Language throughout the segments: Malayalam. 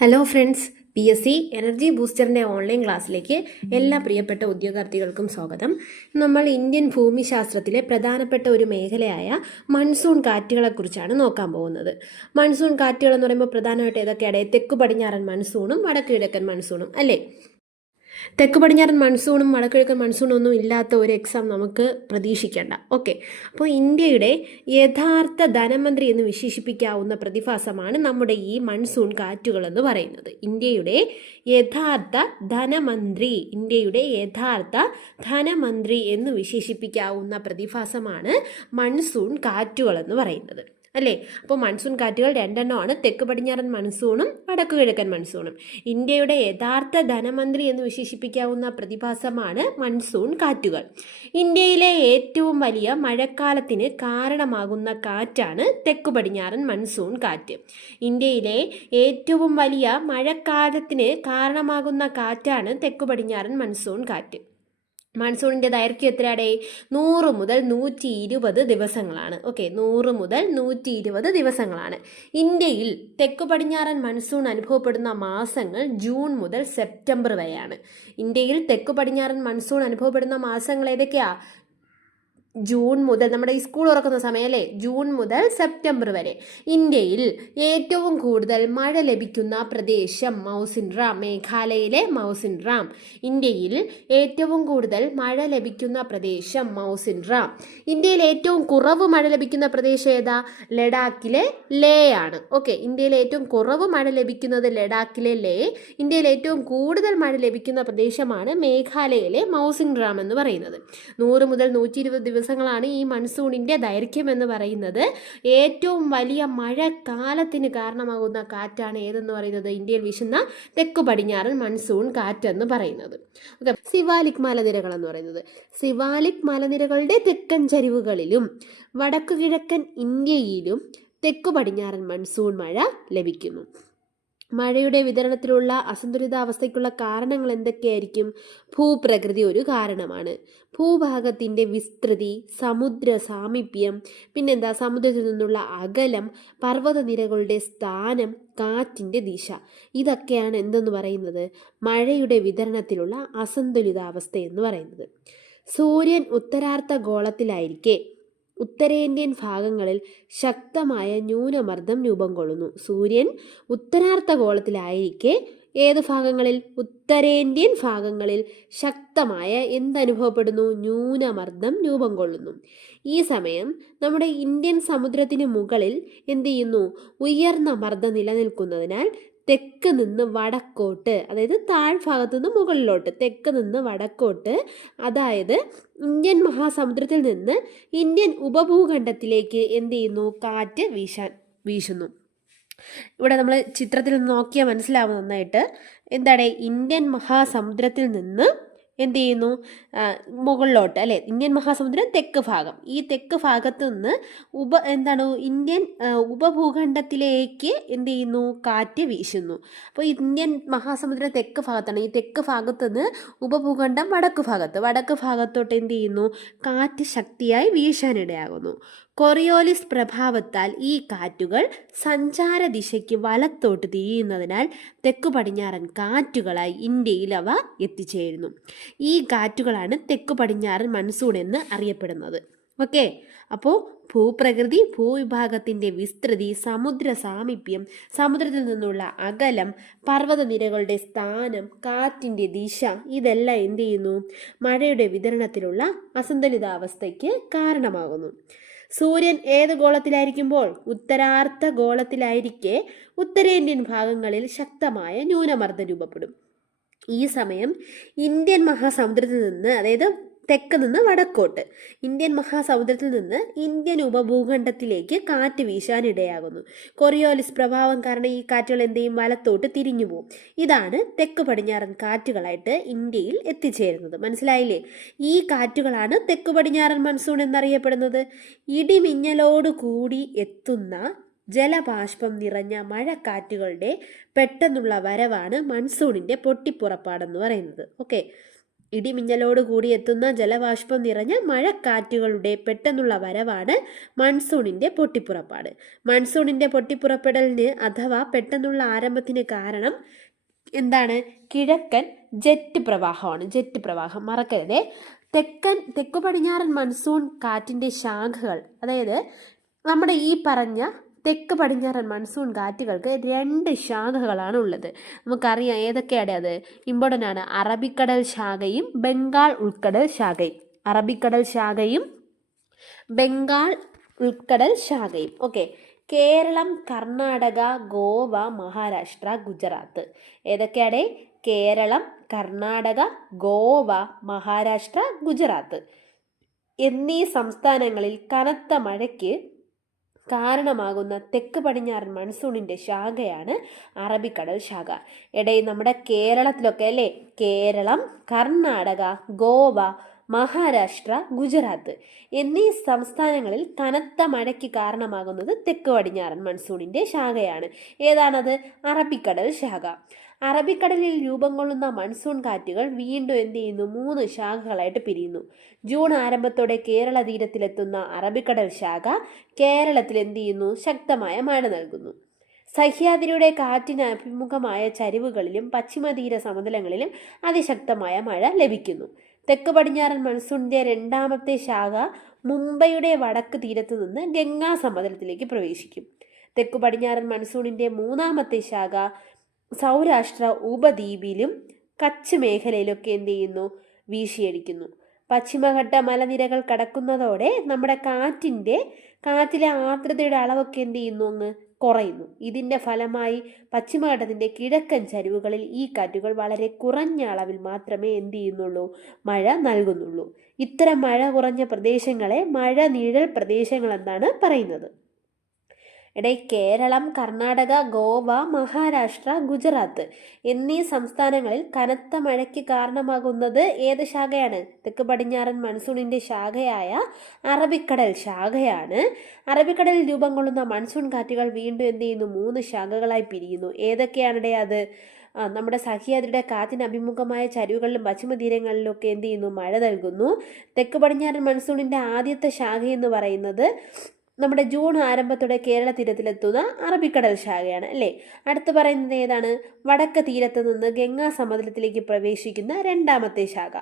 ഹലോ ഫ്രണ്ട്സ്, PSC എനർജി ബൂസ്റ്ററിൻ്റെ ഓൺലൈൻ ക്ലാസ്സിലേക്ക് എല്ലാ പ്രിയപ്പെട്ട ഉദ്യോഗാർത്ഥികൾക്കും സ്വാഗതം. നമ്മൾ ഇന്ത്യൻ ഭൂമിശാസ്ത്രത്തിലെ പ്രധാനപ്പെട്ട ഒരു മേഖലയായ മൺസൂൺ കാറ്റുകളെക്കുറിച്ചാണ് നോക്കാൻ പോകുന്നത്. മൺസൂൺ കാറ്റുകൾ എന്ന് പറയുമ്പോൾ പ്രധാനമായിട്ട് ഏതൊക്കെയാണ്? തെക്ക് പടിഞ്ഞാറൻ മൺസൂണും വടക്ക് കിഴക്കൻ മൺസൂണും അല്ലേ? തെക്ക് പടിഞ്ഞാറൻ മൺസൂണും വടക്കിഴക്കൻ മൺസൂണും ഒന്നും ഇല്ലാത്ത ഒരു എക്സാം നമുക്ക് പ്രതീക്ഷിക്കേണ്ട. ഓക്കെ, അപ്പോൾ ഇന്ത്യയുടെ യഥാർത്ഥ ധനമന്ത്രി എന്ന് വിശേഷിപ്പിക്കാവുന്ന പ്രതിഭാസമാണ് നമ്മുടെ ഈ മൺസൂൺ കാറ്റുകൾ എന്ന് പറയുന്നത്. ഇന്ത്യയുടെ യഥാർത്ഥ ധനമന്ത്രി എന്ന് വിശേഷിപ്പിക്കാവുന്ന പ്രതിഭാസമാണ് മൺസൂൺ കാറ്റുകൾ എന്ന് പറയുന്നത് അല്ലേ? അപ്പോൾ മൺസൂൺ കാറ്റുകൾ രണ്ടെണ്ണമാണ്, തെക്ക് പടിഞ്ഞാറൻ മൺസൂണും വടക്കു കിഴക്കൻ മൺസൂണും. ഇന്ത്യയുടെ യഥാർത്ഥ ധനമന്ത്രി എന്ന് വിശേഷിപ്പിക്കാവുന്ന പ്രതിഭാസമാണ് മൺസൂൺ കാറ്റുകൾ. ഇന്ത്യയിലെ ഏറ്റവും വലിയ മഴക്കാലത്തിന് കാരണമാകുന്ന കാറ്റാണ് തെക്കു പടിഞ്ഞാറൻ മൺസൂൺ കാറ്റ്. ഇന്ത്യയിലെ ഏറ്റവും വലിയ മഴക്കാലത്തിന് കാരണമാകുന്ന കാറ്റാണ് തെക്കു പടിഞ്ഞാറൻ മൺസൂൺ കാറ്റ്. മൺസൂണിൻ്റെ ദൈർഘ്യം എത്രയാടേ? 100 മുതൽ 120 ദിവസങ്ങളാണ്. ഓക്കെ, 100 മുതൽ 120 ദിവസങ്ങളാണ്. ഇന്ത്യയിൽ തെക്കു പടിഞ്ഞാറൻ മൺസൂൺ അനുഭവപ്പെടുന്ന മാസങ്ങൾ ജൂൺ മുതൽ സെപ്റ്റംബർ വരെയാണ്. ഇന്ത്യയിൽ തെക്കു പടിഞ്ഞാറൻ മൺസൂൺ അനുഭവപ്പെടുന്ന മാസങ്ങൾ ഏതൊക്കെയാ? ജൂൺ മുതൽ, നമ്മുടെ ഈ സ്കൂൾ തുറക്കുന്ന സമയം അല്ലേ, ജൂൺ മുതൽ സെപ്റ്റംബർ വരെ. ഇന്ത്യയിൽ ഏറ്റവും കൂടുതൽ മഴ ലഭിക്കുന്ന പ്രദേശം മൗസിൻറാം, മേഘാലയയിലെ മൗസിൻറാം. ഇന്ത്യയിൽ ഏറ്റവും കൂടുതൽ മഴ ലഭിക്കുന്ന പ്രദേശം മൗസിൻറാം. ഇന്ത്യയിൽ ഏറ്റവും കുറവ് മഴ ലഭിക്കുന്ന പ്രദേശം ഏതാ? ലഡാക്കിലെ ലേ ആണ്. ഓക്കെ, ഇന്ത്യയിൽ ഏറ്റവും കുറവ് മഴ ലഭിക്കുന്നത് ലഡാക്കിലെ ലേ. ഇന്ത്യയിൽ ഏറ്റവും കൂടുതൽ മഴ ലഭിക്കുന്ന പ്രദേശമാണ് മേഘാലയയിലെ മൗസിൻറാം എന്ന് പറയുന്നത്. 100 മുതൽ 120 ദിവസങ്ങളാണ് ഈ മൺസൂണിൻ്റെ ദൈർഘ്യം എന്ന് പറയുന്നത്. ഏറ്റവും വലിയ മഴക്കാലത്തിന് കാരണമാകുന്ന കാറ്റാണ് ഏതെന്ന് പറയുന്നത്? ഇന്ത്യയിൽ വീശുന്ന തെക്കു പടിഞ്ഞാറൻ മൺസൂൺ കാറ്റെന്ന് പറയുന്നത്. ഓക്കെ, സിവാലിക് മലനിരകൾ എന്ന് പറയുന്നത്, സിവാലിക് മലനിരകളുടെ തെക്കൻ ചരിവുകളിലും വടക്കു കിഴക്കൻ ഇന്ത്യയിലും തെക്കു പടിഞ്ഞാറൻ മൺസൂൺ മഴ ലഭിക്കുന്നു. മഴയുടെ വിതരണത്തിലുള്ള അസന്തുലിതാവസ്ഥയ്ക്കുള്ള കാരണങ്ങൾ എന്തൊക്കെയായിരിക്കും? ഭൂപ്രകൃതി ഒരു കാരണമാണ്. ഭൂഭാഗത്തിൻ്റെ വിസ്തൃതി, സമുദ്ര സാമീപ്യം, പിന്നെന്താ, സമുദ്രത്തിൽ നിന്നുള്ള അകലം, പർവ്വതനിരകളുടെ സ്ഥാനം, കാറ്റിൻ്റെ ദിശ, ഇതൊക്കെയാണ് എന്തെന്ന് പറയുന്നത്? മഴയുടെ വിതരണത്തിലുള്ള അസന്തുലിതാവസ്ഥ എന്ന് പറയുന്നത്. സൂര്യൻ ഉത്തരാർദ്ധഗോളത്തിലായിരിക്കെ ഉത്തരേന്ത്യൻ ഭാഗങ്ങളിൽ ശക്തമായ ന്യൂനമർദ്ദം രൂപം കൊള്ളുന്നു. സൂര്യൻ ഉത്തരാർദ്ധഗോളത്തിലായിരിക്കെ ഏത് ഭാഗങ്ങളിൽ? ഉത്തരേന്ത്യൻ ഭാഗങ്ങളിൽ ശക്തമായ എന്തനുഭവപ്പെടുന്നു? ന്യൂനമർദ്ദം രൂപം കൊള്ളുന്നു. ഈ സമയം നമ്മുടെ ഇന്ത്യൻ സമുദ്രത്തിന് മുകളിൽ എന്ത് ചെയ്യുന്നു? ഉയർന്ന മർദ്ദം നിലനിൽക്കുന്നതിനാൽ തെക്ക് നിന്ന് വടക്കോട്ട്, അതായത് താഴ്ഭാഗത്തു നിന്ന് മുകളിലോട്ട്, തെക്ക് നിന്ന് വടക്കോട്ട്, അതായത് ഇന്ത്യൻ മഹാസമുദ്രത്തിൽ നിന്ന് ഇന്ത്യൻ ഉപഭൂഖണ്ഡത്തിലേക്ക് എന്ത് ചെയ്യുന്നു? കാറ്റ് വീശുന്നു. ഇവിടെ നമ്മൾ ചിത്രത്തിൽ നിന്ന് നോക്കിയാൽ മനസ്സിലാവും നന്നായിട്ട്. എന്താണ്? ഇന്ത്യൻ മഹാസമുദ്രത്തിൽ നിന്ന് എന്ത് ചെയ്യുന്നു? മുകളിലോട്ട് അല്ലേ, ഇന്ത്യൻ മഹാസമുദ്രം തെക്ക് ഭാഗം. ഈ തെക്ക് ഭാഗത്ത് നിന്ന് ഇന്ത്യൻ ഉപഭൂഖണ്ഡത്തിലേക്ക് എന്ത് ചെയ്യുന്നു? കാറ്റ് വീശുന്നു. അപ്പോൾ ഇന്ത്യൻ മഹാസമുദ്രം തെക്ക് ഭാഗത്താണ്. ഈ തെക്ക് ഭാഗത്ത് നിന്ന് ഉപഭൂഖണ്ഡം വടക്ക് ഭാഗത്തോട്ട് എന്ത് ചെയ്യുന്നു? കാറ്റ് ശക്തിയായി വീശാനിടയാകുന്നു. കൊറിയോലിസ് പ്രഭാവത്താൽ ഈ കാറ്റുകൾ സഞ്ചാര ദിശയ്ക്ക് വലത്തോട്ട് തിരിയുന്നതിനാൽ തെക്കു പടിഞ്ഞാറൻ കാറ്റുകളായി ഇന്ത്യയിൽ അവ എത്തിച്ചേരുന്നു. ഈ കാറ്റുകളാണ് തെക്കു പടിഞ്ഞാറൻ മൺസൂൺ എന്ന് അറിയപ്പെടുന്നത്. ഓക്കെ, അപ്പോൾ ഭൂപ്രകൃതി, ഭൂവിഭാഗത്തിൻ്റെ വിസ്തൃതി, സമുദ്ര സാമീപ്യം, സമുദ്രത്തിൽ നിന്നുള്ള അകലം, പർവ്വതനിരകളുടെ സ്ഥാനം, കാറ്റിൻ്റെ ദിശ, ഇതെല്ലാം എന്ത് ചെയ്യുന്നു? മഴയുടെ വിതരണത്തിലുള്ള അസന്തുലിതാവസ്ഥയ്ക്ക് കാരണമാകുന്നു. സൂര്യൻ ഏത് ഗോളത്തിലായിരിക്കുമ്പോൾ? ഉത്തരാർദ്ധഗോളത്തിലായിരിക്കെ ഉത്തരേന്ത്യൻ ഭാഗങ്ങളിൽ ശക്തമായ ന്യൂനമർദ്ദം രൂപപ്പെടും. ഈ സമയം ഇന്ത്യൻ മഹാസമുദ്രത്തിൽ നിന്ന്, അതായത് തെക്ക് നിന്ന് വടക്കോട്ട്, ഇന്ത്യൻ മഹാസമുദ്രത്തിൽ നിന്ന് ഇന്ത്യൻ ഉപഭൂഖണ്ഡത്തിലേക്ക് കാറ്റ് വീശാനിടയാകുന്നു. കൊറിയോലിസ് പ്രഭാവം കാരണം ഈ കാറ്റുകൾ എന്ത് ചെയ്യും? വലത്തോട്ട് തിരിഞ്ഞു പോകും. ഇതാണ് തെക്ക് പടിഞ്ഞാറൻ കാറ്റുകളായിട്ട് ഇന്ത്യയിൽ എത്തിച്ചേരുന്നത്. മനസ്സിലായില്ലേ? ഈ കാറ്റുകളാണ് തെക്ക് പടിഞ്ഞാറൻ മൺസൂൺ എന്നറിയപ്പെടുന്നത്. ഇടിമിന്നലോട് കൂടി എത്തുന്ന ജലബാഷ്പം നിറഞ്ഞ മഴക്കാറ്റുകളുടെ പെട്ടെന്നുള്ള വരവാണ് മൺസൂണിൻ്റെ പൊട്ടിപ്പുറപ്പാടെന്ന് പറയുന്നത്. ഓക്കെ, ഇടിമിന്നലോട് കൂടി എത്തുന്ന ജലബാഷ്പം നിറഞ്ഞ മഴക്കാറ്റുകളുടെ പെട്ടെന്നുള്ള വരവാണ് മൺസൂണിൻ്റെ പൊട്ടിപ്പുറപ്പാട്. മൺസൂണിൻ്റെ പൊട്ടിപ്പുറപ്പെടലിന് അഥവാ പെട്ടെന്നുള്ള ആരംഭത്തിന് കാരണം എന്താണ്? കിഴക്കൻ ജെറ്റ് പ്രവാഹമാണ്. ജെറ്റ് പ്രവാഹം മറക്കരുതേ. തെക്കു പടിഞ്ഞാറൻ മൺസൂൺ കാറ്റിൻ്റെ ശാഖകൾ, അതായത് നമ്മുടെ ഈ പറഞ്ഞ തെക്ക് പടിഞ്ഞാറൻ മൺസൂൺ കാറ്റുകൾക്ക് 2 ശാഖകളാണ് ഉള്ളത്. നമുക്കറിയാം ഏതൊക്കെയാണ് അത്, ഇമ്പോർട്ടൻ്റ് ആണ്. അറബിക്കടൽ ശാഖയും ബംഗാൾ ഉൾക്കടൽ ശാഖയും. അറബിക്കടൽ ശാഖയും ബംഗാൾ ഉൾക്കടൽ ശാഖയും. ഓക്കെ. കേരളം, കർണാടക, ഗോവ, മഹാരാഷ്ട്ര, ഗുജറാത്ത്. ഏതൊക്കെയാണ്? കേരളം, കർണാടക, ഗോവ, മഹാരാഷ്ട്ര, ഗുജറാത്ത് എന്നീ സംസ്ഥാനങ്ങളിൽ കനത്ത മഴയ്ക്ക് കാരണമാകുന്ന തെക്ക് പടിഞ്ഞാറൻ മൺസൂണിൻ്റെ ശാഖയാണ് അറബിക്കടൽ ശാഖ. നമ്മുടെ കേരളത്തിലൊക്കെ അല്ലേ, കേരളം, കർണാടക, ഗോവ, മഹാരാഷ്ട്ര, ഗുജറാത്ത് എന്നീ സംസ്ഥാനങ്ങളിൽ കനത്ത മഴയ്ക്ക് കാരണമാകുന്നത് തെക്ക് പടിഞ്ഞാറൻ മൺസൂണിൻ്റെ ശാഖയാണ്. ഏതാണത്? അറബിക്കടൽ ശാഖ. അറബിക്കടലിൽ രൂപം കൊള്ളുന്ന മൺസൂൺ കാറ്റുകൾ വീണ്ടും എന്ത് ചെയ്യുന്നു? 3 ശാഖകളായിട്ട് പിരിയുന്നു. ജൂൺ ആരംഭത്തോടെ കേരള തീരത്തിലെത്തുന്ന അറബിക്കടൽ ശാഖ കേരളത്തിൽ എന്ത് ചെയ്യുന്നു? ശക്തമായ മഴ നൽകുന്നു. സഹ്യാദ്രിയുടെ കാറ്റിന് അഭിമുഖമായ ചരിവുകളിലും പശ്ചിമതീര സമതലങ്ങളിലും അതിശക്തമായ മഴ ലഭിക്കുന്നു. തെക്ക് പടിഞ്ഞാറൻ മൺസൂണിൻ്റെ 2ാമത്തെ ശാഖ മുംബൈയുടെ വടക്ക് തീരത്ത് നിന്ന് ഗംഗാ സമതലത്തിലേക്ക് പ്രവേശിക്കും. തെക്കു പടിഞ്ഞാറൻ മൺസൂണിൻ്റെ 3ാമത്തെ ശാഖ സൗരാഷ്ട്ര ഉപദ്വീപിലും കച്ച് മേഖലയിലൊക്കെ എന്ത് ചെയ്യുന്നു? വീശിയടിക്കുന്നു. പശ്ചിമഘട്ട മലനിരകൾ കടക്കുന്നതോടെ നമ്മുടെ കാറ്റിലെ ആർദ്രതയുടെ അളവൊക്കെ എന്ത് ചെയ്യുന്നു? അങ്ങ് കുറയുന്നു. ഇതിൻ്റെ ഫലമായി പശ്ചിമഘട്ടത്തിൻ്റെ കിഴക്കൻ ചരിവുകളിൽ ഈ കാറ്റുകൾ വളരെ കുറഞ്ഞ അളവിൽ മാത്രമേ എന്ത് ചെയ്യുന്നുള്ളൂ? മഴ നൽകുന്നുള്ളൂ. ഇത്തരം മഴ കുറഞ്ഞ പ്രദേശങ്ങളെ മഴ നിഴൽ പ്രദേശങ്ങൾ എന്നാണ് പറയുന്നത്. കേരളം, കർണാടക, ഗോവ, മഹാരാഷ്ട്ര, ഗുജറാത്ത് എന്നീ സംസ്ഥാനങ്ങളിൽ കനത്ത മഴയ്ക്ക് കാരണമാകുന്നത് ഏത് ശാഖയാണ്? തെക്ക് പടിഞ്ഞാറൻ മൺസൂണിൻ്റെ ശാഖയായ അറബിക്കടൽ ശാഖയാണ്. അറബിക്കടലിൽ രൂപം കൊള്ളുന്ന മൺസൂൺ കാറ്റുകൾ വീണ്ടും എന്ത് ചെയ്യുന്നു? 3 ശാഖകളായി പിരിയുന്നു. ഏതൊക്കെയാണ് അത്? നമ്മുടെ സഹ്യാദ്രിയുടെ കാറ്റിന് അഭിമുഖമായ ചരിവുകളിലും പശ്ചിമതീരങ്ങളിലും ഒക്കെ എന്ത് ചെയ്യുന്നു? മഴ നൽകുന്നു. തെക്ക് പടിഞ്ഞാറൻ മൺസൂണിൻ്റെ ആദ്യത്തെ ശാഖ എന്ന് പറയുന്നത് നമ്മുടെ ജൂൺ ആരംഭത്തോടെ കേരള തീരത്തിലെത്തുന്ന അറബിക്കടൽ ശാഖയാണ് അല്ലേ. അടുത്ത് പറയുന്നത് ഏതാണ്? വടക്ക് തീരത്ത് നിന്ന് ഗംഗാ സമതലത്തിലേക്ക് പ്രവേശിക്കുന്ന 2ാമത്തെ ശാഖ.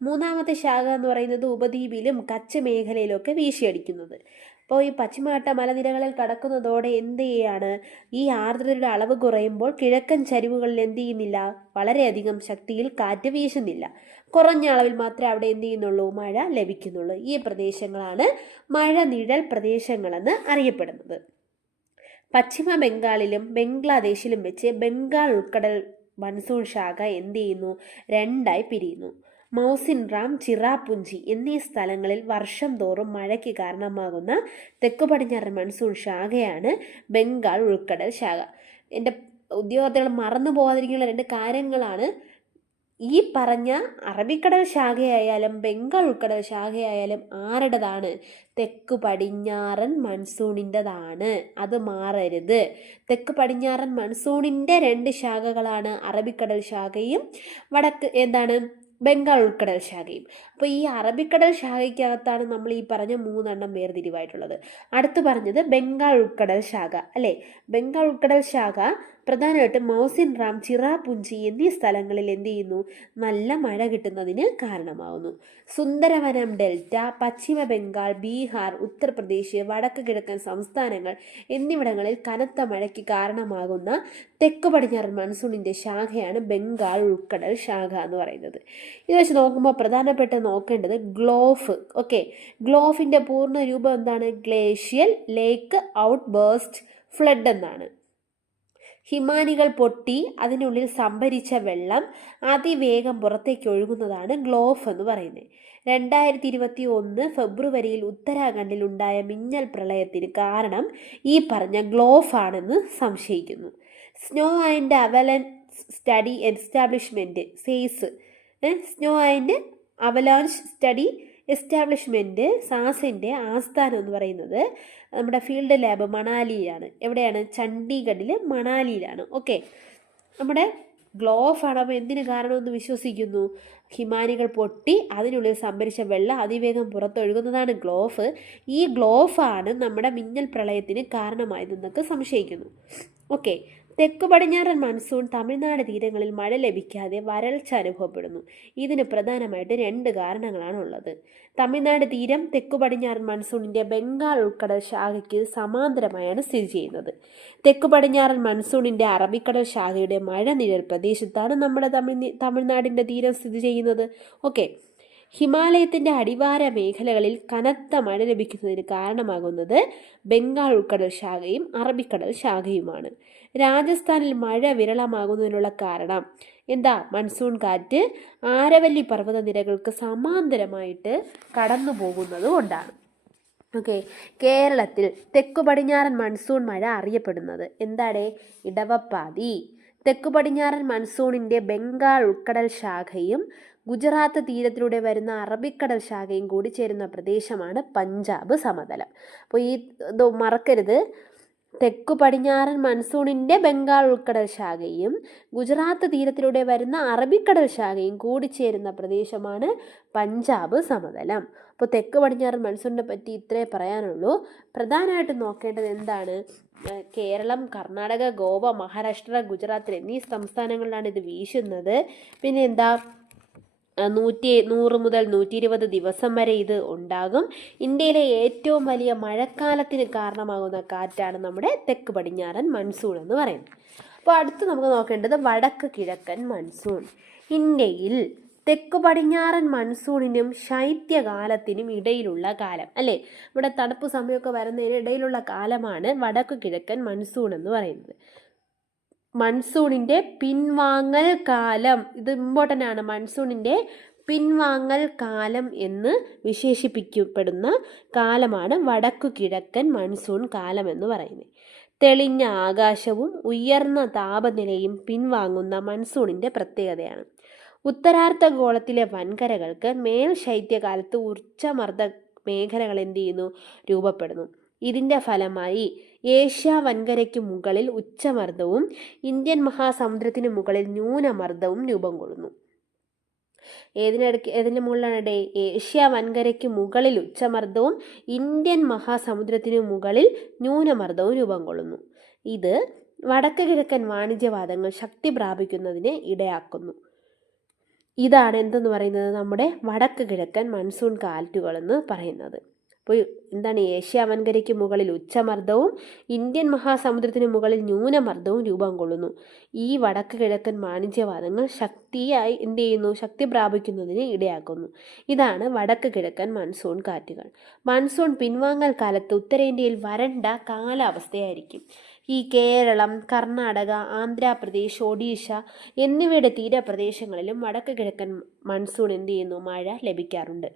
3ാമത്തെ ശാഖ എന്ന് പറയുന്നത് ഉപദ്വീപിലും കച്ച് മേഖലയിലൊക്കെ വീശിയടിക്കുന്നത്. അപ്പോൾ ഈ പശ്ചിമഘട്ട മലനിരകളിൽ കടക്കുന്നതോടെ എന്ത് ചെയ്യാണ്? ഈ ആർദ്രതയുടെ അളവ് കുറയുമ്പോൾ കിഴക്കൻ ചരിവുകളിൽ എന്ത് ചെയ്യുന്നില്ല? വളരെയധികം ശക്തിയിൽ കാറ്റ് വീശുന്നില്ല. കുറഞ്ഞ അളവിൽ മാത്രമേ അവിടെ എന്ത് ചെയ്യുന്നുള്ളൂ? മഴ ലഭിക്കുന്നുള്ളൂ. ഈ പ്രദേശങ്ങളാണ് മഴ നിഴൽ പ്രദേശങ്ങളെന്ന് അറിയപ്പെടുന്നത്. പശ്ചിമ ബംഗാളിലും ബംഗ്ലാദേശിലും വെച്ച് ബംഗാൾ ഉൾക്കടൽ മൺസൂൺ ശാഖ എന്ത് ചെയ്യുന്നു? 2ആയി പിരിയുന്നു. മൗസിൻറാം, ചിറാപുഞ്ചി എന്നീ സ്ഥലങ്ങളിൽ വർഷം തോറും മഴയ്ക്ക് കാരണമാകുന്ന തെക്കു പടിഞ്ഞാറൻ മൺസൂൺ ശാഖയാണ് ബംഗാൾ ഉൾക്കടൽ ശാഖ. എൻ്റെ ഉദ്യോഗാർത്ഥികൾ മറന്നു പോകാതിരിക്കുന്ന 2 കാര്യങ്ങളാണ്. ഈ പറഞ്ഞ അറബിക്കടൽ ശാഖയായാലും ബംഗാൾ ഉൾക്കടൽ ശാഖയായാലും ആരുടേതാണ്? തെക്കു പടിഞ്ഞാറൻ മൺസൂണിൻ്റെതാണ്. അത് മാറരുത്. തെക്ക് പടിഞ്ഞാറൻ മൺസൂണിൻ്റെ 2 ശാഖകളാണ് അറബിക്കടൽ ശാഖയും ബംഗാൾ ഉൾക്കടൽ ശാഖയും. അപ്പോൾ ഈ അറബിക്കടൽ ശാഖയ്ക്കകത്താണ് നമ്മൾ ഈ പറഞ്ഞ 3 വേർതിരിവായിട്ടുള്ളത്. അടുത്ത് പറഞ്ഞത് ബംഗാൾ ഉൾക്കടൽ ശാഖ അല്ലേ. ബംഗാൾ ഉൾക്കടൽ ശാഖ പ്രധാനമായിട്ടും മൗസിൻറാം, ചിറാപുഞ്ചി എന്നീ സ്ഥലങ്ങളിൽ എന്ത് ചെയ്യുന്നു? നല്ല മഴ കിട്ടുന്നതിന് കാരണമാവുന്നു. സുന്ദരവനം ഡെൽറ്റ, പശ്ചിമ ബംഗാൾ, ബീഹാർ, ഉത്തർപ്രദേശ്, വടക്ക് കിഴക്കൻ സംസ്ഥാനങ്ങൾ എന്നിവിടങ്ങളിൽ കനത്ത മഴയ്ക്ക് കാരണമാകുന്ന തെക്ക് പടിഞ്ഞാറൻ മൺസൂണിൻ്റെ ശാഖയാണ് ബംഗാൾ ഉൾക്കടൽ ശാഖ എന്ന് പറയുന്നത്. ഇത് വെച്ച് നോക്കുമ്പോൾ പ്രധാനപ്പെട്ട നോക്കേണ്ടത് ഗ്ലോഫ്. ഓക്കെ, ഗ്ലോഫിൻ്റെ പൂർണ്ണ രൂപം എന്താണ്? ഗ്ലേഷ്യൽ ലേക്ക് ഔട്ട് ബേസ്റ്റ് ഫ്ലഡ് എന്നാണ്. ഹിമാനികൾ പൊട്ടി അതിനുള്ളിൽ സംഭരിച്ച വെള്ളം അതിവേഗം പുറത്തേക്ക് ഒഴുകുന്നതാണ് ഗ്ലോഫ് എന്ന് പറയുന്നത്. 2021 ഫെബ്രുവരിയിൽ ഉത്തരാഖണ്ഡിൽ ഉണ്ടായ മിന്നൽ പ്രളയത്തിന് കാരണം ഈ പറഞ്ഞ ഗ്ലോഫ് ആണെന്ന് സംശയിക്കുന്നു. Snow and avalanche study establishment SASE snow and avalanche study establishment സാസിൻ്റെ ആസ്ഥാനം എന്ന് പറയുന്നത് നമ്മുടെ ഫീൽഡ് ലാബ് മണാലിയിലാണ്. എവിടെയാണ്? ചണ്ഡീഗഡിൽ മണാലിയിലാണ്. ഓക്കെ, നമ്മുടെ ഗ്ലോഫ് അണവ് എന്തിന് കാരണമെന്ന് വിശ്വസിക്കുന്നു? ഹിമാനികൾ പൊട്ടി അതിനുള്ളിൽ സംഭരിച്ച വെള്ളം അതിവേഗം പുറത്തൊഴുകുന്നതാണ് ഗ്ലോഫ്. ഈ ഗ്ലോഫാണ് നമ്മുടെ മിന്നൽ പ്രളയത്തിന് കാരണമായതെന്നൊക്കെ സംശയിക്കുന്നു. ഓക്കെ. തെക്കു പടിഞ്ഞാറൻ മൺസൂൺ തമിഴ്നാട് തീരങ്ങളിൽ മഴ ലഭിക്കാതെ വരൾച്ച അനുഭവപ്പെടുന്നു. ഇതിന് പ്രധാനമായിട്ട് 2 കാരണങ്ങളാണ് ഉള്ളത്. തമിഴ്നാട് തീരം തെക്കു പടിഞ്ഞാറൻ മൺസൂണിൻ്റെ ബംഗാൾ ഉൾക്കടൽ ശാഖയ്ക്ക് സമാന്തരമായാണ് സ്ഥിതി ചെയ്യുന്നത്. തെക്കു പടിഞ്ഞാറൻ മൺസൂണിൻ്റെ അറബിക്കടൽ ശാഖയുടെ മഴനിഴൽ പ്രദേശത്താണ് നമ്മുടെ തമിഴ്നാടിൻ്റെ തീരം സ്ഥിതി ചെയ്യുന്നത്. ഓക്കെ. ഹിമാലയത്തിൻ്റെ അടിവാര മേഖലകളിൽ കനത്ത മഴ ലഭിക്കുന്നതിന് കാരണമാകുന്നത് ബംഗാൾ ഉൾക്കടൽ ശാഖയും അറബിക്കടൽ ശാഖയുമാണ്. രാജസ്ഥാനിൽ മഴ വിരളമാകുന്നതിനുള്ള കാരണം എന്താ? മൺസൂൺ കാറ്റ് ആരവല്ലി പർവ്വതനിരകൾക്ക് സമാന്തരമായിട്ട് കടന്നു പോകുന്നത് കൊണ്ടാണ്. ഓക്കെ. കേരളത്തിൽ തെക്കു പടിഞ്ഞാറൻ മൺസൂൺ മഴ അറിയപ്പെടുന്നത് എന്താണ്? ഇടവപ്പാതി. തെക്കു പടിഞ്ഞാറൻ മൺസൂണിൻ്റെ ബംഗാൾ ഉൾക്കടൽ ശാഖയും ഗുജറാത്ത് തീരത്തിലൂടെ വരുന്ന അറബിക്കടൽ ശാഖയും കൂടി ചേരുന്ന പ്രദേശമാണ് പഞ്ചാബ് സമതലം. അപ്പോൾ ഇത് മറക്കരുത്. തെക്കു പടിഞ്ഞാറൻ മൺസൂണിൻ്റെ ബംഗാൾ ഉൾക്കടൽ ശാഖയും ഗുജറാത്ത് തീരത്തിലൂടെ വരുന്ന അറബിക്കടൽ ശാഖയും കൂടിച്ചേരുന്ന പ്രദേശമാണ് പഞ്ചാബ് സമതലം. അപ്പോൾ തെക്ക് പടിഞ്ഞാറൻ മൺസൂണിനെ പറ്റി ഇത്രേ പറയാനുള്ളൂ. പ്രധാനമായിട്ടും നോക്കേണ്ടത് എന്താണ്? കേരളം, കർണാടക, ഗോവ, മഹാരാഷ്ട്ര, ഗുജറാത്ത് എന്നീ സംസ്ഥാനങ്ങളിലാണ് ഇത് വീശുന്നത്. പിന്നെ എന്താ? 100 മുതൽ 120 ദിവസം വരെ ഇത് ഉണ്ടാകും. ഇന്ത്യയിലെ ഏറ്റവും വലിയ മഴക്കാലത്തിന് കാരണമാകുന്ന കാറ്റാണ് നമ്മുടെ തെക്ക് പടിഞ്ഞാറൻ മൺസൂൺ എന്ന് പറയുന്നത്. അപ്പോൾ അടുത്ത് നമുക്ക് നോക്കേണ്ടത് വടക്ക് കിഴക്കൻ മൺസൂൺ. ഇന്ത്യയിൽ തെക്കു പടിഞ്ഞാറൻ മൺസൂണിനും ശൈത്യകാലത്തിനും ഇടയിലുള്ള കാലം, അല്ലേ? ഇവിടെ തണുപ്പ് സമയമൊക്കെ വരുന്നതിന് ഇടയിലുള്ള കാലമാണ് വടക്കു കിഴക്കൻ മൺസൂൺ എന്ന് പറയുന്നത്. മൺസൂണിൻ്റെ പിൻവാങ്ങൽ കാലം, ഇത് ഇമ്പോർട്ടൻ്റ് ആണ്. മൺസൂണിൻ്റെ പിൻവാങ്ങൽ കാലം എന്ന് വിശേഷിപ്പിക്കപ്പെടുന്ന കാലമാണ് വടക്കു കിഴക്കൻ മൺസൂൺ കാലം എന്ന് പറയുന്നത്. തെളിഞ്ഞ ആകാശവും ഉയർന്ന താപനിലയും പിൻവാങ്ങുന്ന മൺസൂണിൻ്റെ പ്രത്യേകതയാണ്. ഉത്തരാർദ്ധഗോളത്തിലെ വൻകരകൾക്ക് മേൽ ശൈത്യകാലത്ത് ഉച്ചമർദ്ദ മേഖലകൾ എന്ത് ചെയ്യുന്നു? രൂപപ്പെടുന്നു. ഇതിൻ്റെ ഫലമായി ഏഷ്യ വൻകരയ്ക്ക് മുകളിൽ ഉച്ചമർദ്ദവും ഇന്ത്യൻ മഹാസമുദ്രത്തിന് മുകളിൽ ന്യൂനമർദ്ദവും രൂപം കൊള്ളുന്നു. ഏതിൻ്റെ മുകളിലാണ്? ഏഷ്യ വൻകരയ്ക്ക് മുകളിൽ ഉച്ചമർദ്ദവും ഇന്ത്യൻ മഹാസമുദ്രത്തിന് മുകളിൽ ന്യൂനമർദ്ദവും രൂപം കൊള്ളുന്നു. ഇത് വടക്ക് കിഴക്കൻ വാണിജ്യവാദങ്ങൾ ശക്തി പ്രാപിക്കുന്നതിന് ഇടയാക്കുന്നു. ഇതാണ് എന്തെന്ന് പറയുന്നത്? നമ്മുടെ വടക്ക് കിഴക്കൻ മൺസൂൺ കാറ്റുകൾ എന്ന് പറയുന്നത്. അപ്പോൾ എന്താണ്? ഏഷ്യ വൻകരയ്ക്ക് മുകളിൽ ഉച്ചമർദ്ദവും ഇന്ത്യൻ മഹാസമുദ്രത്തിന് മുകളിൽ ന്യൂനമർദ്ദവും രൂപം കൊള്ളുന്നു. ഈ വടക്ക് കിഴക്കൻ വാണിജ്യവാദങ്ങൾ ശക്തിയായി എന്ത് ചെയ്യുന്നു? ശക്തി പ്രാപിക്കുന്നതിന് ഇടയാക്കുന്നു. ഇതാണ് വടക്ക് കിഴക്കൻ മൺസൂൺ കാറ്റുകൾ. മൺസൂൺ പിൻവാങ്ങൽ കാലത്ത് ഉത്തരേന്ത്യയിൽ വരണ്ട കാലാവസ്ഥയായിരിക്കും. ഈ കേരളം, കർണാടക, ആന്ധ്രാപ്രദേശ്, ഒഡീഷ എന്നിവയുടെ തീരപ്രദേശങ്ങളിലും വടക്ക് കിഴക്കൻ മൺസൂൺ എന്ത് ചെയ്യുന്നു? മഴ ലഭിക്കാറുണ്ട്.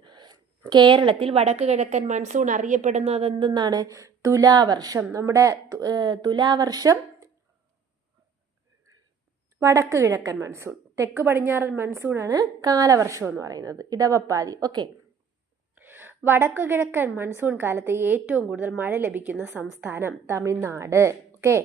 കേരളത്തിൽ വടക്ക് കിഴക്കൻ മൺസൂൺ അറിയപ്പെടുന്നത് എന്തെന്നാണ്? തുലാവർഷം. നമ്മുടെ തുലാവർഷം വടക്ക് കിഴക്കൻ മൺസൂൺ. തെക്ക് പടിഞ്ഞാറൻ മൺസൂണാണ് കാലവർഷം എന്ന് പറയുന്നത്, ഇടവപ്പാതി. ഓക്കെ. വടക്ക് കിഴക്കൻ മൺസൂൺ കാലത്ത് ഏറ്റവും കൂടുതൽ മഴ ലഭിക്കുന്ന സംസ്ഥാനം തമിഴ്നാട്. ഓക്കെ.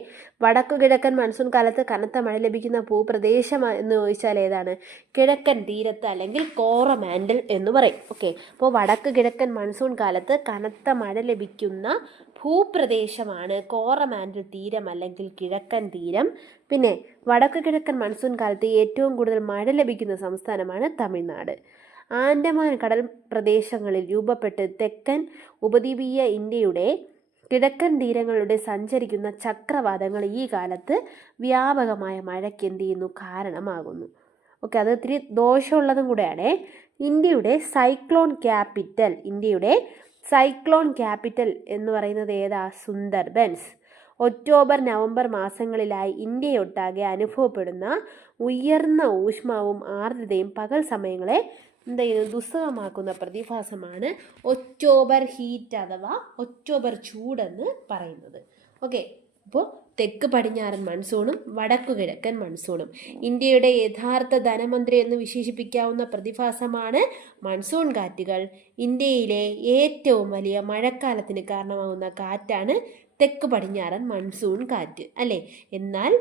വടക്കു കിഴക്കൻ മൺസൂൺ കാലത്ത് കനത്ത മഴ ലഭിക്കുന്ന ഭൂപ്രദേശം എന്ന് ചോദിച്ചാൽ ഏതാണ്? കിഴക്കൻ തീരത്ത് അല്ലെങ്കിൽ കോറമാൻഡൽ എന്ന് പറയും. ഓക്കെ. അപ്പോൾ വടക്ക് കിഴക്കൻ മൺസൂൺ കാലത്ത് കനത്ത മഴ ലഭിക്കുന്ന ഭൂപ്രദേശമാണ് കോറമാൻഡൽ തീരം അല്ലെങ്കിൽ കിഴക്കൻ തീരം. പിന്നെ വടക്ക് കിഴക്കൻ മൺസൂൺ കാലത്ത് ഏറ്റവും കൂടുതൽ മഴ ലഭിക്കുന്ന സംസ്ഥാനമാണ് തമിഴ്നാട്. ആൻഡമാൻ കടൽ പ്രദേശങ്ങളിൽ രൂപപ്പെട്ട് തെക്കൻ ഉപദ്വീപീയ ഇന്ത്യയുടെ കിഴക്കൻ തീരങ്ങളുടെ സഞ്ചരിക്കുന്ന ചക്രവാതങ്ങൾ ഈ കാലത്ത് വ്യാപകമായ മഴയ്ക്ക് എന്ത് ചെയ്യുന്നു? കാരണമാകുന്നു. ഓക്കെ, അത് ഇത്തിരി ദോഷമുള്ളതും കൂടെയാണ്. ഇന്ത്യയുടെ സൈക്ലോൺ ക്യാപിറ്റൽ എന്ന് പറയുന്നത് ഏതാ? സുന്ദർബൻസ്. ഒക്ടോബർ നവംബർ മാസങ്ങളിലായി ഇന്ത്യയൊട്ടാകെ അനുഭവപ്പെടുന്ന ഉയർന്ന ഊഷ്മാവും ആർദ്രതയും പകൽ സമയങ്ങളെ എന്ത് ചെയ്യുന്നു? ദുസ്സഹമാക്കുന്ന പ്രതിഭാസമാണ് ഒക്ടോബർ ഹീറ്റ് അഥവാ ഒക്ടോബർ ചൂടെന്ന് പറയുന്നത്. ഓക്കെ. അപ്പോൾ തെക്ക് പടിഞ്ഞാറൻ മൺസൂണും വടക്കു കിഴക്കൻ മൺസൂണും ഇന്ത്യയുടെ യഥാർത്ഥ ധനമന്ത്രി എന്ന് വിശേഷിപ്പിക്കാവുന്ന പ്രതിഭാസമാണ് മൺസൂൺ കാറ്റുകൾ. ഇന്ത്യയിലെ ഏറ്റവും വലിയ മഴക്കാലത്തിന് കാരണമാകുന്ന കാറ്റാണ് തെക്ക് പടിഞ്ഞാറൻ മൺസൂൺ കാറ്റ്, അല്ലേ? എന്നാൽ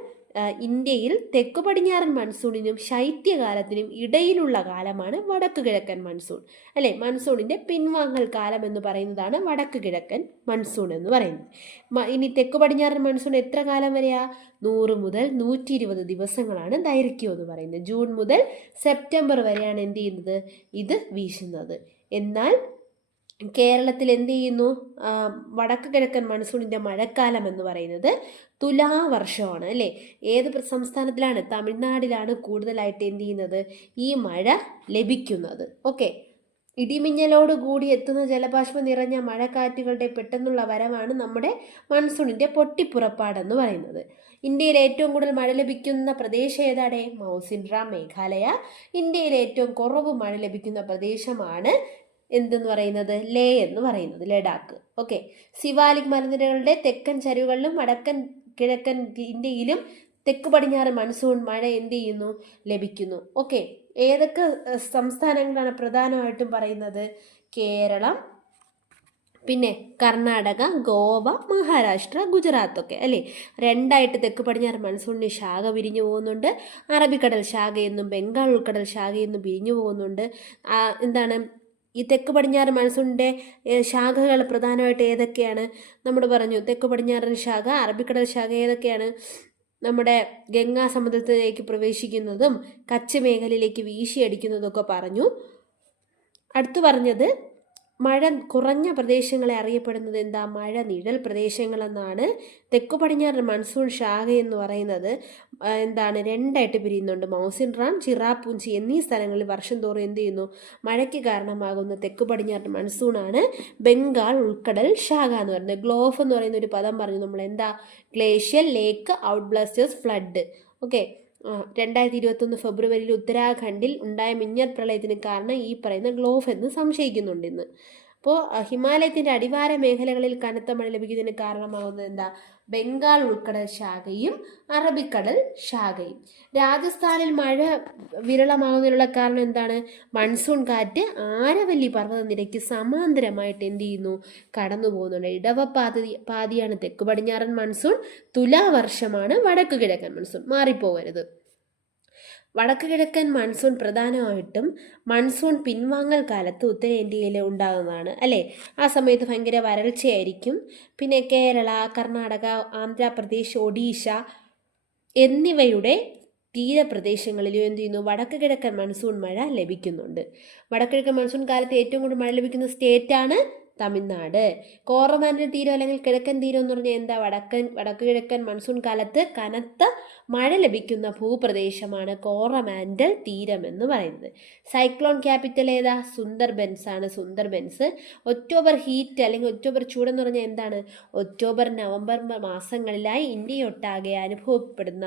ഇന്ത്യയിൽ തെക്കു പടിഞ്ഞാറൻ മൺസൂണിനും ശൈത്യകാലത്തിനും ഇടയിലുള്ള കാലമാണ് വടക്കു കിഴക്കൻ മൺസൂൺ. അല്ലേ, മൺസൂണിൻ്റെ പിൻവാങ്ങൽ കാലം എന്ന് പറയുന്നതാണ് വടക്കു കിഴക്കൻ മൺസൂൺ എന്ന് പറയുന്നത്. ഇനി തെക്കു പടിഞ്ഞാറൻ മൺസൂൺ എത്ര കാലം വരെയാ? 100 മുതൽ 120 ദിവസങ്ങളാണ് ദൈർഘ്യം എന്ന് പറയുന്നത്. ജൂൺ മുതൽ സെപ്റ്റംബർ വരെയാണ് എന്ത് ചെയ്യുന്നത്, ഇത് വീശുന്നത്. എന്നാൽ കേരളത്തിൽ എന്ത് ചെയ്യുന്നു, വടക്ക് കിഴക്കൻ മൺസൂണിൻ്റെ മഴക്കാലം എന്ന് പറയുന്നത് തുലാവർഷമാണ്. അല്ലേ, ഏത് സംസ്ഥാനത്തിലാണ്? തമിഴ്നാടിലാണ് കൂടുതലായിട്ട് എന്ത് ചെയ്യുന്നത്, ഈ മഴ ലഭിക്കുന്നത്. ഓക്കെ, ഇടിമിന്നലോട് കൂടി എത്തുന്ന ജലബാഷ്പം നിറഞ്ഞ മഴക്കാറ്റുകളുടെ പെട്ടെന്നുള്ള വരവാണ് നമ്മുടെ മൺസൂണിൻ്റെ പൊട്ടിപ്പുറപ്പാടെന്ന് പറയുന്നത്. ഇന്ത്യയിൽ ഏറ്റവും കൂടുതൽ മഴ ലഭിക്കുന്ന പ്രദേശം ഏതാണ്? മൗസിൻ റാം മേഘാലയ. ഇന്ത്യയിൽ ഏറ്റവും കുറവ് മഴ ലഭിക്കുന്ന പ്രദേശമാണ് എന്തെന്ന് പറയുന്നത്, ലേ എന്ന് പറയുന്നത്, ലഡാക്ക്. ഓക്കെ, സിവാലിക് മലനിരകളുടെ തെക്കൻ ചരിവുകളിലും വടക്കൻ കിഴക്കൻ ഇന്ത്യയിലും തെക്ക് പടിഞ്ഞാറ് മൺസൂൺ മഴ എന്ത് ചെയ്യുന്നു, ലഭിക്കുന്നു. ഓക്കെ, ഏതൊക്കെ സംസ്ഥാനങ്ങളാണ് പ്രധാനമായിട്ടും പറയുന്നത്? കേരളം, പിന്നെ കർണാടക, ഗോവ, മഹാരാഷ്ട്ര, ഗുജറാത്ത്. ഒക്കെ അല്ലേ, രണ്ടായിട്ട് തെക്ക് പടിഞ്ഞാറ് മൺസൂണിന് ശാഖ പിരിഞ്ഞു പോകുന്നുണ്ട്. അറബിക്കടൽ ശാഖയെന്നും ബംഗാൾ ഉൾക്കടൽ ശാഖയെന്നും പിരിഞ്ഞു പോകുന്നുണ്ട്. എന്താണ് ഈ തെക്ക് പടിഞ്ഞാറ് മൺസൂണിൻ്റെ ശാഖകൾ പ്രധാനമായിട്ട് ഏതൊക്കെയാണ്? നമ്മൾ പറഞ്ഞു, തെക്ക് പടിഞ്ഞാറൻ ശാഖ, അറബിക്കടൽ ശാഖ ഏതൊക്കെയാണ്? നമ്മുടെ ഗംഗാ സമുദ്രത്തിലേക്ക് പ്രവേശിക്കുന്നതും കച്ച് മേഖലയിലേക്ക് വീശിയടിക്കുന്നതൊക്കെ പറഞ്ഞു. അടുത്തു പറഞ്ഞത് മഴ കുറഞ്ഞ പ്രദേശങ്ങളെ അറിയപ്പെടുന്നത് എന്താ? മഴ നിഴൽ പ്രദേശങ്ങളെന്നാണ്. തെക്കു പടിഞ്ഞാറൻ മൺസൂൺ ശാഖ എന്ന് പറയുന്നത് എന്താണ്, രണ്ടായിട്ട് പിരിയുന്നുണ്ട്. മൗസിൻ റാം, ചിറാപൂഞ്ചി എന്നീ സ്ഥലങ്ങളിൽ വർഷം തോറും എന്ത് ചെയ്യുന്നു, മഴയ്ക്ക് കാരണമാകുന്ന തെക്കു പടിഞ്ഞാറൻ മൺസൂണാണ് ബംഗാൾ ഉൾക്കടൽ ശാഖ എന്ന് പറയുന്നത്. ഗ്ലോഫ് എന്ന് പറയുന്ന ഒരു പദം പറഞ്ഞു നമ്മൾ, എന്താ? ഗ്ലേഷ്യൽ, ലേക്ക്, ഔട്ട് ബ്ലാസ്റ്റേഴ്സ്, ഫ്ലഡ്. ഓക്കെ, 2021 ഫെബ്രുവരിയിൽ ഉത്തരാഖണ്ഡിൽ ഉണ്ടായ മിന്നൽ പ്രളയത്തിന് കാരണം ഈ പറയുന്ന ഗ്ലോഫ് എന്ന് സംശയിക്കുന്നുണ്ട് ഇന്ന്. അപ്പോൾ ഹിമാലയത്തിൻ്റെ അടിവാര മേഖലകളിൽ കനത്ത മഴ ലഭിക്കുന്നതിന് കാരണമാകുന്നത് എന്താ? ബംഗാൾ ഉൾക്കടൽ ശാഖയും അറബിക്കടൽ ശാഖയും. രാജസ്ഥാനിൽ മഴ വിരളമാകുന്നതിനുള്ള കാരണം എന്താണ്? മൺസൂൺ കാറ്റ് ആരവല്ലി പർവ്വതനിരയ്ക്ക് സമാന്തരമായിട്ട് എന്ത് ചെയ്യുന്നു, കടന്നു പോകുന്നുണ്ട്. പാതിയാണ് തെക്ക് പടിഞ്ഞാറൻ മൺസൂൺ, തുലാവർഷമാണ് വടക്ക് കിഴക്കൻ മൺസൂൺ. മാറിപ്പോകരുത്. വടക്ക് കിഴക്കൻ മൺസൂൺ പ്രധാനമായിട്ടും മൺസൂൺ പിൻവാങ്ങൽ കാലത്ത് ഉത്തരേന്ത്യയിൽ ഉണ്ടാകുന്നതാണ്. അല്ലേ, ആ സമയത്ത് ഭയങ്കര വരൾച്ചയായിരിക്കും. പിന്നെ കേരള, കർണാടക, ആന്ധ്രാപ്രദേശ്, ഒഡീഷ എന്നിവയുടെ തീരപ്രദേശങ്ങളിലും എന്ത് ചെയ്യുന്നു, വടക്ക് കിഴക്കൻ മൺസൂൺ മഴ ലഭിക്കുന്നുണ്ട്. വടക്ക് കിഴക്കൻ മൺസൂൺ കാലത്ത് ഏറ്റവും കൂടുതൽ മഴ ലഭിക്കുന്ന സ്റ്റേറ്റാണ് തമിഴ്നാട്. കോറമാൻഡൽ തീരം അല്ലെങ്കിൽ കിഴക്കൻ തീരം എന്ന് പറഞ്ഞാൽ എന്താ? വടക്ക് കിഴക്കൻ മൺസൂൺ കാലത്ത് കനത്ത മഴ ലഭിക്കുന്ന ഭൂപ്രദേശമാണ് കോറമാൻഡൽ തീരം എന്ന് പറയുന്നത്. സൈക്ലോൺ ക്യാപിറ്റൽ ഏതാ? സുന്ദർബൻസ് ആണ്. സുന്ദർബൻസ്. ഒക്ടോബർ ഹീറ്റ് അല്ലെങ്കിൽ ഒക്ടോബർ ചൂടെന്ന് പറഞ്ഞാൽ എന്താണ്? ഒക്ടോബർ നവംബർ മാസങ്ങളിലായി ഇന്ത്യയൊട്ടാകെ അനുഭവപ്പെടുന്ന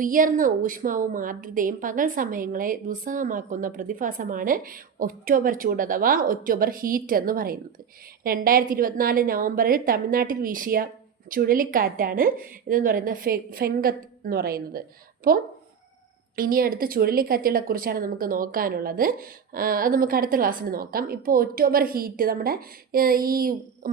ഉയർന്ന ഊഷ്മാവും ആർദ്രതയും പകൽ സമയങ്ങളെ ദുസ്സഹമാക്കുന്ന പ്രതിഭാസമാണ് ഒക്ടോബർ ചൂട് അഥവാ ഒക്ടോബർ ഹീറ്റ് എന്ന് പറയുന്നത്. 2024 നവംബറിൽ തമിഴ്നാട്ടിൽ വീശിയ ചുഴലിക്കാറ്റാണ് ഇതെന്ന് പറയുന്നത് ഫെങ്കത്ത് എന്ന് പറയുന്നത്. അപ്പോൾ ഇനി അടുത്ത ചുഴലിക്കാറ്റുകളെ കുറിച്ചാണ് നമുക്ക് നോക്കാനുള്ളത്. അത് നമുക്ക് അടുത്ത ക്ലാസ്സിൽ നോക്കാം. ഇപ്പോൾ ഒക്ടോബർ ഹീറ്റ്, നമ്മുടെ ഈ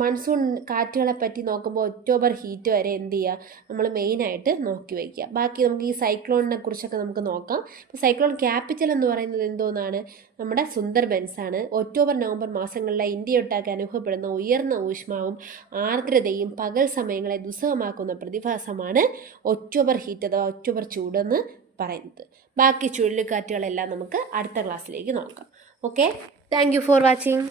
മൺസൂൺ കാറ്റുകളെ പറ്റി നോക്കുമ്പോൾ ഒക്ടോബർ ഹീറ്റ് വരെ എന്ത് ചെയ്യുക, നമ്മൾ മെയിനായിട്ട് നോക്കി വയ്ക്കുക. ബാക്കി നമുക്ക് ഈ സൈക്ലോണിനെ കുറിച്ചൊക്കെ നമുക്ക് നോക്കാം. ഇപ്പോൾ സൈക്ലോൺ ക്യാപിറ്റൽ എന്ന് പറയുന്നത് എന്തോന്നാണ്? നമ്മുടെ സുന്ദർബൻസ് ആണ്. ഒക്ടോബർ നവംബർ മാസങ്ങളിലായി ഇന്ത്യയൊട്ടാകെ അനുഭവപ്പെടുന്ന ഉയർന്ന ഊഷ്മാവും ആർദ്രതയും പകൽ സമയങ്ങളെ ദുസ്സഹമാക്കുന്ന പ്രതിഭാസമാണ് ഒക്ടോബർ ഹീറ്റ് അഥവാ ഒക്ടോബർ ചൂടെന്ന് പറയുന്നത്. ബാക്കി ചുഴലിക്കാറ്റുകളെല്ലാം നമുക്ക് അടുത്ത ക്ലാസ്സിലേക്ക് നോക്കാം. Okay, thank you for watching.